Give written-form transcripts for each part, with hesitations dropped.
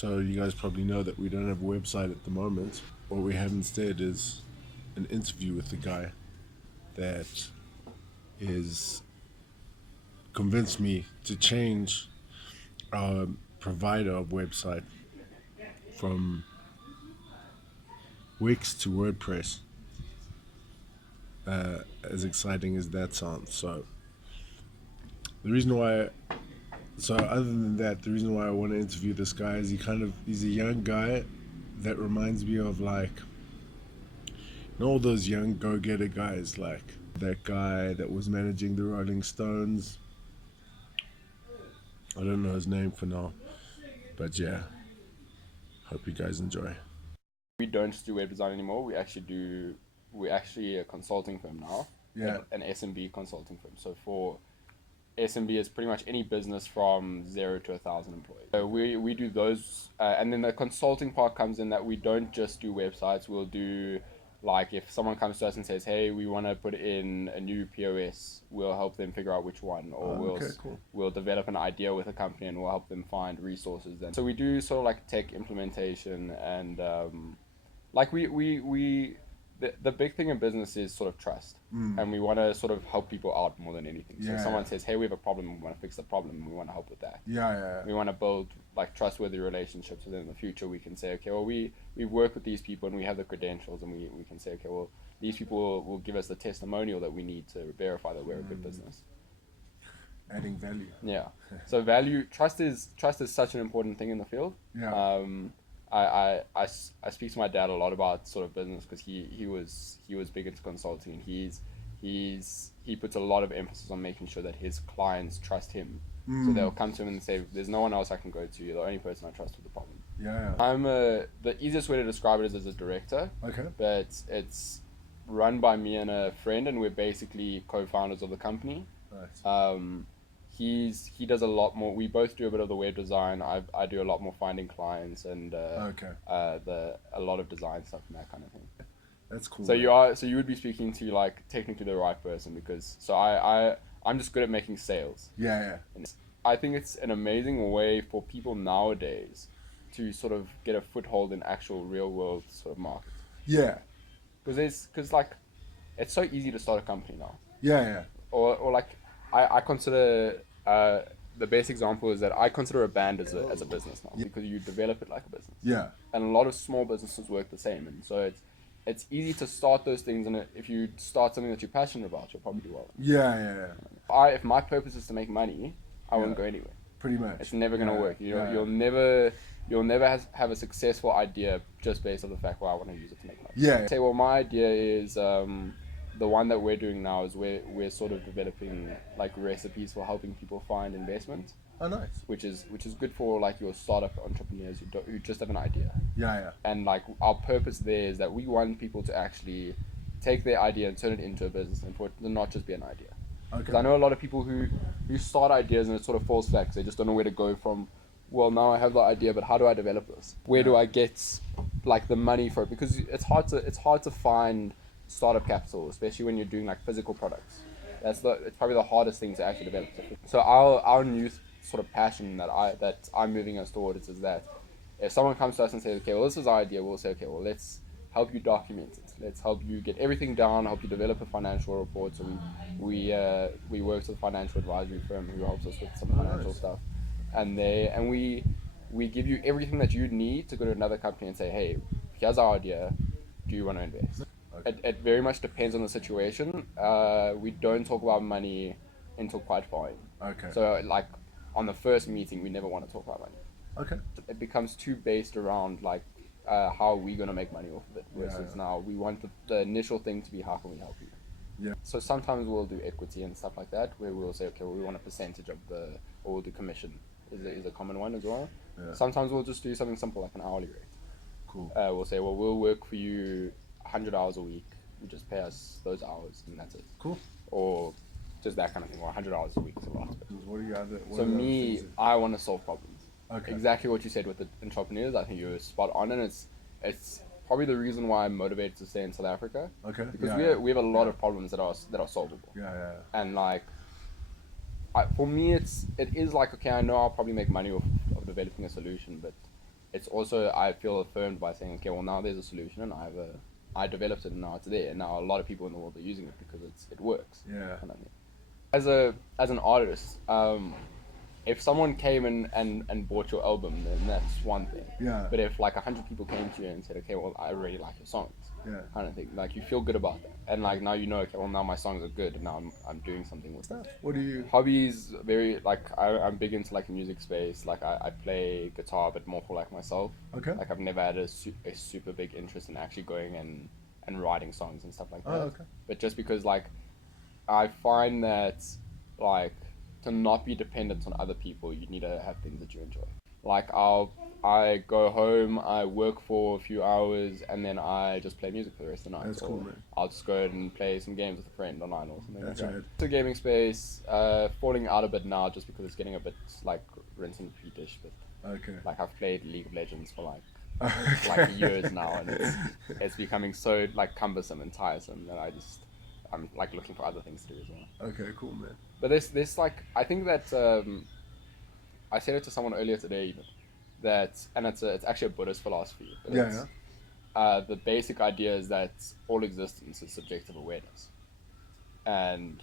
So you guys probably know that we don't have a website at the moment. What we have instead is an interview with the guy that is convinced me to change our provider of website from Wix to WordPress. As exciting as that sounds. The reason why, other than that, the reason why I want to interview this guy is he's a young guy that reminds me of all those young go-getter guys, like that guy that was managing the Rolling Stones. I don't know his name for now, but yeah, hope you guys enjoy. We don't just do web design anymore. We're actually a consulting firm now. Yeah. An SMB consulting firm. So for SMB is pretty much any business from 0 to 1,000 employees. So we do those, and then the consulting part comes in that we don't just do websites. We'll do, like, if someone comes to us and says, hey, we want to put in a new POS, we'll help them figure out which one, or we'll develop an idea with a company and we'll help them find resources. Then so we do sort of like tech implementation and like the big thing in business is sort of trust, and we want to sort of help people out more than anything. So if someone says, hey, we have a problem, we want to fix the problem, we want to help with that. We want to build like trustworthy relationships, so then in the future we can say, okay, well, we work with these people and we have the credentials, and we can say, okay, well, these people will give us the testimonial that we need to verify that we're a good business. Adding value. Yeah. So trust is such an important thing in the field. I speak to my dad a lot about sort of business, because he was big into consulting, and he puts a lot of emphasis on making sure that his clients trust him. So they'll come to him and say, there's no one else I can go to, you're the only person I trust with the problem. I'm the easiest way to describe it is as a director. Okay. But it's run by me and a friend, and we're basically co-founders of the company. Nice. He does a lot more. We both do a bit of the web design. I do a lot more finding clients and a lot of design stuff and that kind of thing. That's cool. So you would be speaking to like technically the right person, because I'm just good at making sales. Yeah. And I think it's an amazing way for people nowadays to sort of get a foothold in actual real world sort of market. Yeah. Because like it's so easy to start a company now. Yeah. Or like I consider the best example is that I consider a band as a business now, because you develop it like a business. Yeah. And a lot of small businesses work the same, and so it's easy to start those things, and if you start something that you're passionate about, you'll probably do well. Yeah. If my purpose is to make money, I won't go anywhere. Pretty much. It's never gonna work. You'll never have a successful idea just based on the fact, well, I want to use it to make money. Yeah. Say, well, my idea is the one that we're doing now is we're sort of developing like recipes for helping people find investment. Oh, nice. Which is good for like your startup entrepreneurs who just have an idea. Yeah. And like our purpose there is that we want people to actually take their idea and turn it into a business, and for it to not just be an idea. Because I know a lot of people who start ideas and it sort of falls flat because they just don't know where to go from. Well, now I have the idea, but how do I develop this? Where do I get like the money for it? Because it's hard to find startup capital, especially when you're doing like physical products. It's probably the hardest thing to actually develop. So our new sort of passion that I'm moving us towards is that if someone comes to us and says, okay, well, this is our idea, we'll say, okay, well, let's help you document it. Let's help you get everything down, help you develop a financial report. So we work with a financial advisory firm who helps us with some financial stuff, and we give you everything that you need to go to another company and say, hey, here's our idea, do you want to invest? It very much depends on the situation. We don't talk about money until quite far in. Okay. So like on the first meeting, we never want to talk about money. Okay. It becomes too based around like how are we going to make money off of it, versus now we want the initial thing to be, how can we help you? Yeah. So sometimes we'll do equity and stuff like that, where we'll say, okay, well, we want a percentage of or we'll do commission is a common one as well. Yeah. Sometimes we'll just do something simple like an hourly rate. Cool. We'll say, well, we'll work for you 100 hours a week. You just pay us those hours, and that's it. Cool. Or just that kind of thing. Well, 100 hours a week is a lot. What do you have? So me, I want to solve problems. Okay. Exactly what you said with the entrepreneurs. I think you're spot on, and it's probably the reason why I'm motivated to stay in South Africa. Okay. Because we have a lot of problems that are solvable. Yeah. And like, for me, it is like, okay, I know I'll probably make money of developing a solution, but it's also, I feel affirmed by saying, okay, well, now there's a solution, and I developed it, and now it's there, and now a lot of people in the world are using it because it works. Yeah. Kind of thing. As an artist, if someone came and bought your album, then that's one thing. Yeah. But if like 100 people came to you and said, okay, well, I really like your songs, Yeah. kind of thing, like you feel good about that, and like now you know, okay, well, now my songs are good, and now I'm doing something with that. What do you? Hobbies, very like I'm big into like music space. Like I play guitar, but more for like myself. Okay. Like I've never had a super big interest in actually going and writing songs and stuff like that. Oh, okay. But just because like I find that like to not be dependent on other people, you need to have things that you enjoy. Like I go home, I work for a few hours, and then I just play music for the rest of the night. That's cool, man. I'll just go and play some games with a friend online or something. That's like that. right. The gaming space, falling out a bit now just because it's getting a bit like rinse and repeat-ish. But Okay. like I've played League of Legends for like Okay. years now, and it's becoming so like cumbersome and tiresome that I'm like looking for other things to do as well. Okay, cool, man. But this like I think that I said it to someone earlier today even that, and it's actually a Buddhist philosophy. But Yeah, it's, the basic idea is that all existence is subjective awareness, and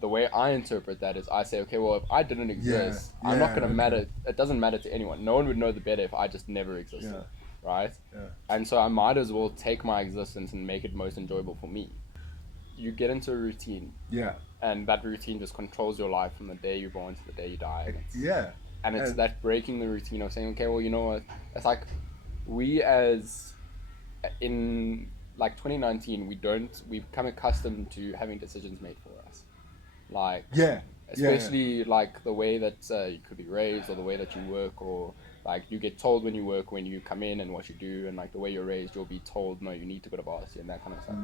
the way I interpret that is I say, okay, well, if I didn't exist, I'm not gonna okay. matter. It doesn't matter to anyone. No one would know the better if I just never existed, Yeah. right? Yeah. And so I might as well take my existence and make it most enjoyable for me. You get into a routine, Yeah. and that routine just controls your life from the day you're born to the day you die. And it's, Yeah. and it's And- that breaking the routine of saying, okay, well, you know what? It's like we as in like 2019, we've become accustomed to having decisions made for us, like Yeah. especially like the way that you could be raised, or the way that you work, or like you get told when you work, when you come in and what you do, and like the way you're raised, you'll be told, no, you need to go to varsity and that kind of stuff.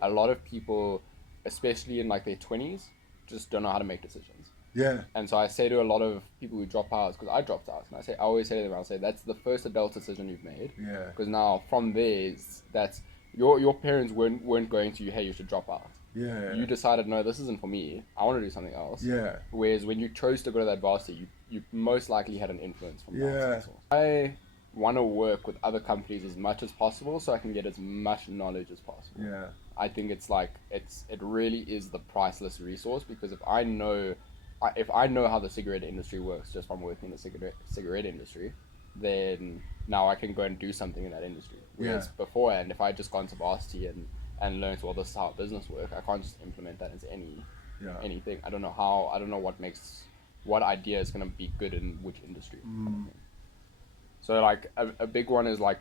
A lot of people, especially in like their 20s, just don't know how to make decisions. Yeah. And so I say to a lot of people who drop out, because I dropped out, and I always say to them, I'll say, that's the first adult decision you've made. Yeah. Because now from there, that's your parents weren't going to you, hey, you should drop out. Yeah. You decided, no, this isn't for me. I want to do something else. Yeah. Whereas when you chose to go to that varsity, you most likely had an influence from that. Yeah. source. I want to work with other companies as much as possible so I can get as much knowledge as possible. Yeah. I think it's like it really is the priceless resource, because if I know how the cigarette industry works just from working in the cigarette industry, then now I can go and do something in that industry. Whereas beforehand, if I just gone to varsity and learned, well, this is how business work, I can't just implement that into anything. I don't know what idea is going to be good in which industry. So like a big one is like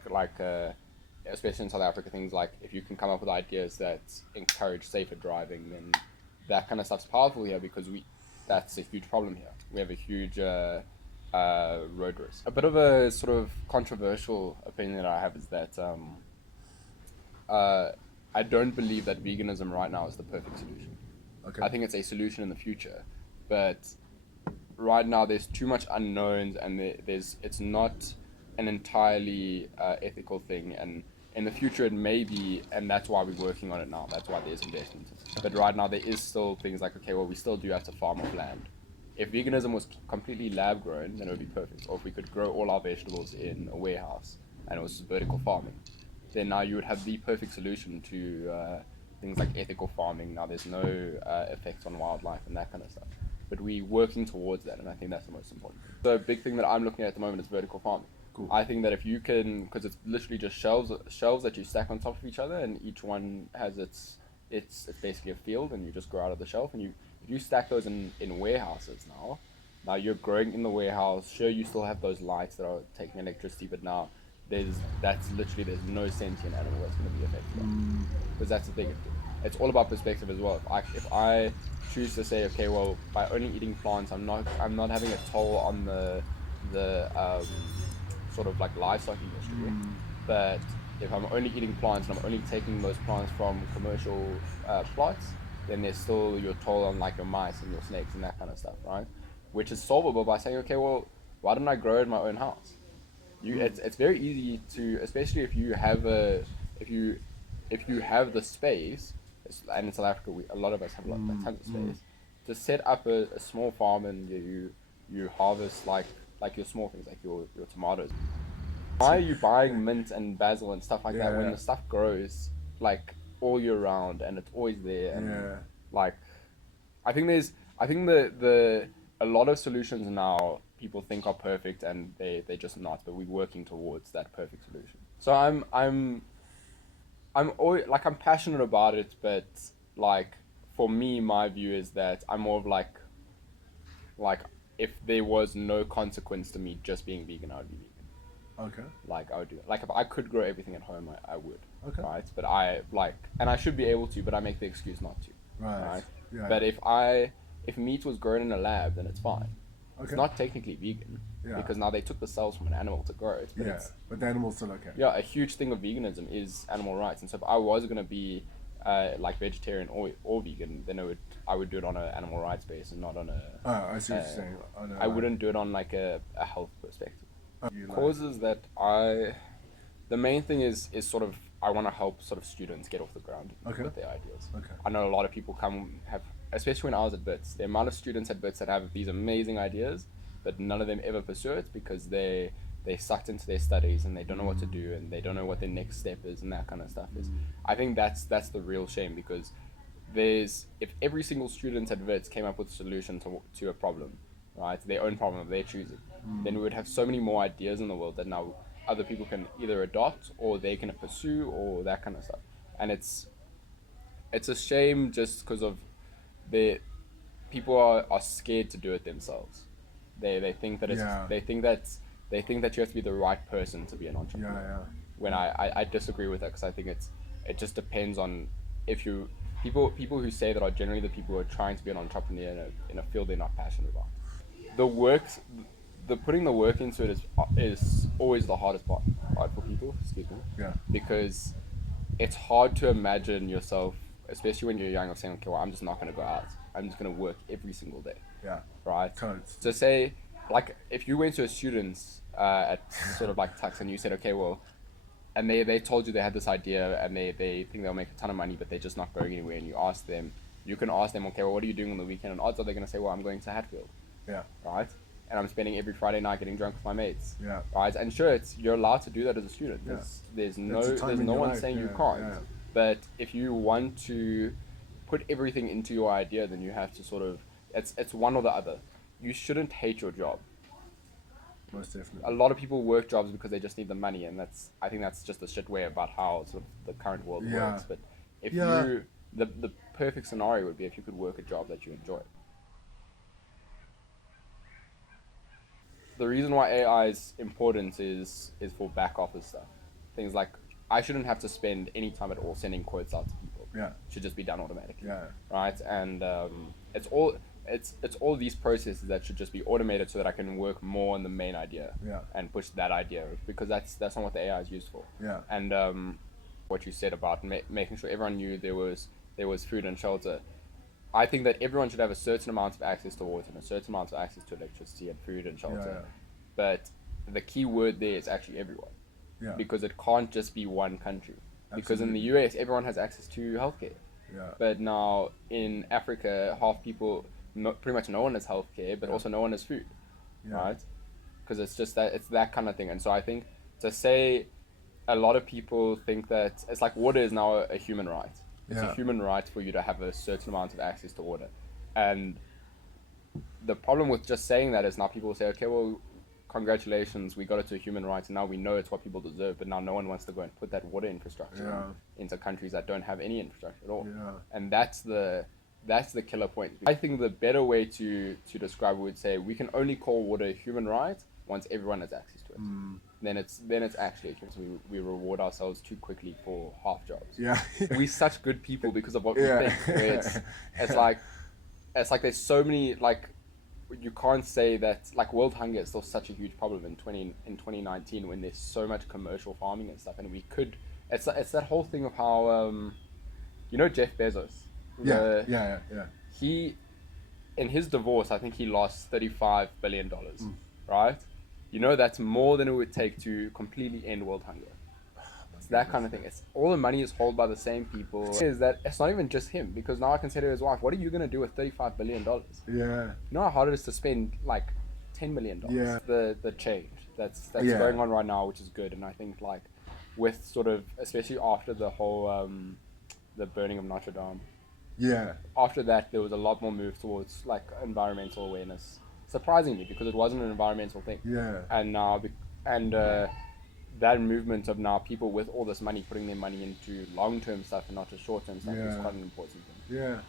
especially in South Africa, things like if you can come up with ideas that encourage safer driving, then that kind of stuff's powerful here, because that's a huge problem here. We have a huge road risk. A bit of a sort of controversial opinion that I have is that I don't believe that veganism right now is the perfect solution. Okay. I think it's a solution in the future, but right now there's too much unknowns, and it's not an entirely ethical thing, and in the future it may be, and that's why we're working on it now. That's why there's investment. But right now there is still things like, okay, well, we still do have to farm off land. If veganism was completely lab grown, then it would be perfect. Or if we could grow all our vegetables in a warehouse and it was vertical farming, then now you would have the perfect solution to things like ethical farming. Now there's no effects on wildlife and that kind of stuff. But we're working towards that, and I think that's the most important thing. The big thing that I'm looking at the moment is vertical farming. Cool. I think that if you can, because it's literally just shelves that you stack on top of each other, and each one has it's basically a field, and you just grow out of the shelf, and if you stack those in warehouses now you're growing in the warehouse. Sure, you still have those lights that are taking electricity, but now there's no sentient animal that's going to be affected. Because that's the thing. It's all about perspective as well. If I choose to say, okay, well, by only eating plants, I'm not having a toll on the sort of like livestock industry. But if I'm only eating plants and I'm only taking those plants from commercial plots, then there's still your toll on like your mice and your snakes and that kind of stuff, right? Which is solvable by saying, okay, well, why don't I grow it in my own house? It's very easy to, especially if you have the space, and in South Africa, a lot of us have tons of space, to set up a small farm, and you harvest like your small things, like your tomatoes. Why are you buying mint and basil and stuff like that when Yeah. the stuff grows like all year round and it's always there? And Yeah. like, I think the a lot of solutions now people think are perfect and they're just not, but we're working towards that perfect solution. So I'm always like I'm passionate about it, but like for me, my view is that I'm more of like if there was no consequence to me just being vegan, I would be vegan. Okay. Like I would do it. Like if I could grow everything at home, I would. Okay. Right. But I like, and I should be able to, but I make the excuse not to. Right. Yeah. But if meat was grown in a lab, then it's fine. Okay. It's not technically vegan because now they took the cells from an animal to grow it. But Yeah. But the animal's still okay. yeah, a huge thing of veganism is animal rights, and so if I was gonna be like vegetarian or vegan, then I would do it on an animal rights base and not on a. Oh, I see what you're saying. Oh, no, I wouldn't do it on like a health perspective. You like- Causes that the main thing is sort of I want to help sort of students get off the ground Okay. with their ideas. Okay. I know a lot of people have, especially when I was at BITS, the amount of students at BITS that have these amazing ideas, but none of them ever pursue it because they sucked into their studies and they don't know what to do and they don't know what their next step is and that kind of stuff is. I think that's the real shame because if every single student at BITS came up with a solution to a problem, right, their own problem of their choosing, then we would have so many more ideas in the world that now other people can either adopt or they can pursue or that kind of stuff. And it's a shame just because of people are scared to do it themselves. They think that they think that you have to be the right person to be an entrepreneur. Yeah. When I disagree with that because I think it just depends on if you people who say that are generally the people who are trying to be an entrepreneur in a field they're not passionate about. The putting the work into it is always the hardest part for people. Excuse me. Yeah. Because it's hard to imagine yourself, especially when you're young, of saying, okay, well, I'm just not going to go out. I'm just going to work every single day. Yeah. Right. Totes. So say, like, if you went to a student's at sort of like Tux and you said, okay, well, and they told you they had this idea and they think they'll make a ton of money, but they're just not going anywhere, and you can ask them, okay, well, what are you doing on the weekend? And odds are they're going to say, well, I'm going to Hatfield. Yeah. Right. And I'm spending every Friday night getting drunk with my mates. Yeah. Right. And sure, you're allowed to do that as a student. Yeah. There's That's a time in no your one life, saying you yeah, can't. yeah. But if you want to put everything into your idea, then you have to sort of it's one or the other. You shouldn't hate your job. Most definitely. A lot of people work jobs because they just need the money, and I think that's just a shit way about how sort of the current world Yeah. works. But if Yeah. the perfect scenario would be if you could work a job that you enjoy. The reason why AI is important is for back office stuff. Things like I shouldn't have to spend any time at all sending quotes out to people. Yeah. It should just be done automatically. Yeah. Right? And it's all these processes that should just be automated so that I can work more on the main idea. Yeah. And push that idea because that's not what the AI is used for. Yeah. And what you said about making sure everyone knew there was food and shelter. I think that everyone should have a certain amount of access to water and a certain amount of access to electricity and food and shelter. Yeah. But the key word there is actually everyone. Yeah. Because it can't just be one country. Because in the Absolutely. US, everyone has access to healthcare. Yeah. But now in Africa, half people, pretty much no one has healthcare, but also no one has food. Yeah. Right? Because it's that kind of thing. And so I think to say a lot of people think that it's like water is now a human right. It's Yeah. a human right for you to have a certain amount of access to water. And the problem with just saying that is now people say, okay, well, congratulations, we got it to a human right, and now we know it's what people deserve, but now no one wants to go and put that water infrastructure into countries that don't have any infrastructure at all. Yeah. And that's the killer point. I think the better way to describe it would say we can only call water a human right once everyone has access to it. Then it's actually a human. So we reward ourselves too quickly for half jobs. Yeah. We're such good people because of what Yeah. we think. Where it's like there's so many like you can't say that like world hunger is still such a huge problem in 2019 when there's so much commercial farming and stuff, and we could it's that whole thing of how Jeff Bezos. Yeah. He in his divorce I think he lost $35 billion, right? That's more than it would take to completely end world hunger. It's that kind of thing. It's all the money is held by the same people. Is that it's not even just him, because now I can say to his wife, what are you going to do with $35 billion? Yeah. You know how hard it is to spend like $10 million. Yeah. The change that's Yeah. going on right now, which is good, and I think like with sort of especially after the whole the burning of Notre Dame, Yeah. after that there was a lot more move towards like environmental awareness. Surprisingly, because it wasn't an environmental thing, Yeah. and now that movement of now people with all this money putting their money into long-term stuff and not just short-term stuff is Yeah. quite an important thing. Yeah.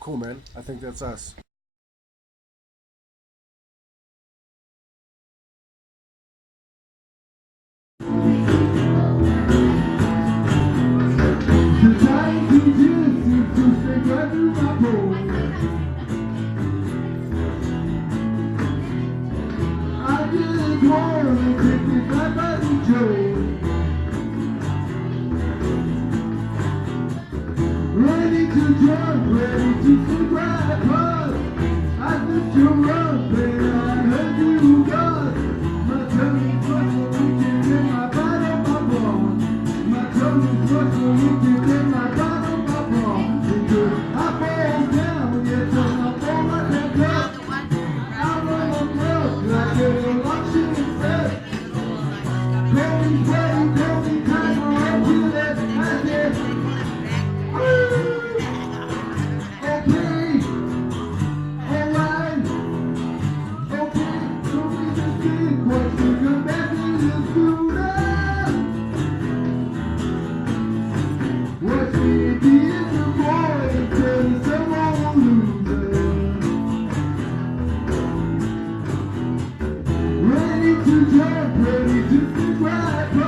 Cool, man. I think that's us. Ready to jump, ready to subscribe, cause I think you're up, baby, I heard you got my tummy truck, so we can get my bottom, my bra. My tummy truck, so we can get my bottom, my bra. Because I fall down, yeah, till I fall like that duck. I'm on a milk, like a watching it set. Baby, baby, baby, time up to that, I said, ready to jump, ready to subscribe.